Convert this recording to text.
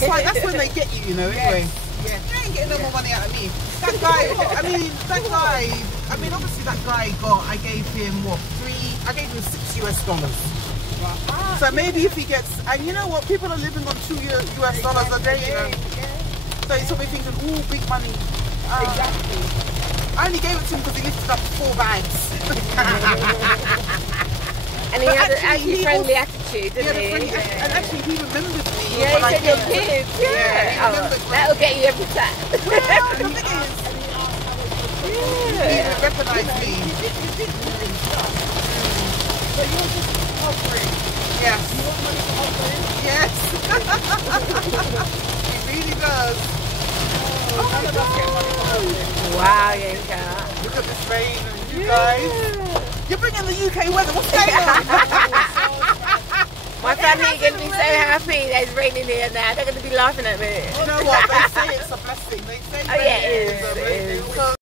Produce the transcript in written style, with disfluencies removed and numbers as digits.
That's when they get you, you know. Anyway, yeah, you ain't getting no more money out of me. That guy, I mean, obviously that guy I gave him what, I gave him $6 US. So maybe if he gets, and you know what, people are living on $2 US a day, you know. So he's probably thinking, ooh, big money. Exactly. I only gave it to him because he lifted up 4 bags. And he had an friendly attitude, didn't he? And actually he remembered me. Yeah, he said your kids. Yeah. That'll get you every time. Well, the thing is, he didn't recognise me. You did really stuff. So you're just offering. Yes. You want money to offer him? Yes. He really does. Oh my God. Wow, Yinka. Look at this rain, you guys. You're bringing the UK weather. What's going on? My family are going to be so happy that it's raining here now. They're going to be laughing at me. You know what? They say it's a blessing. They say it is.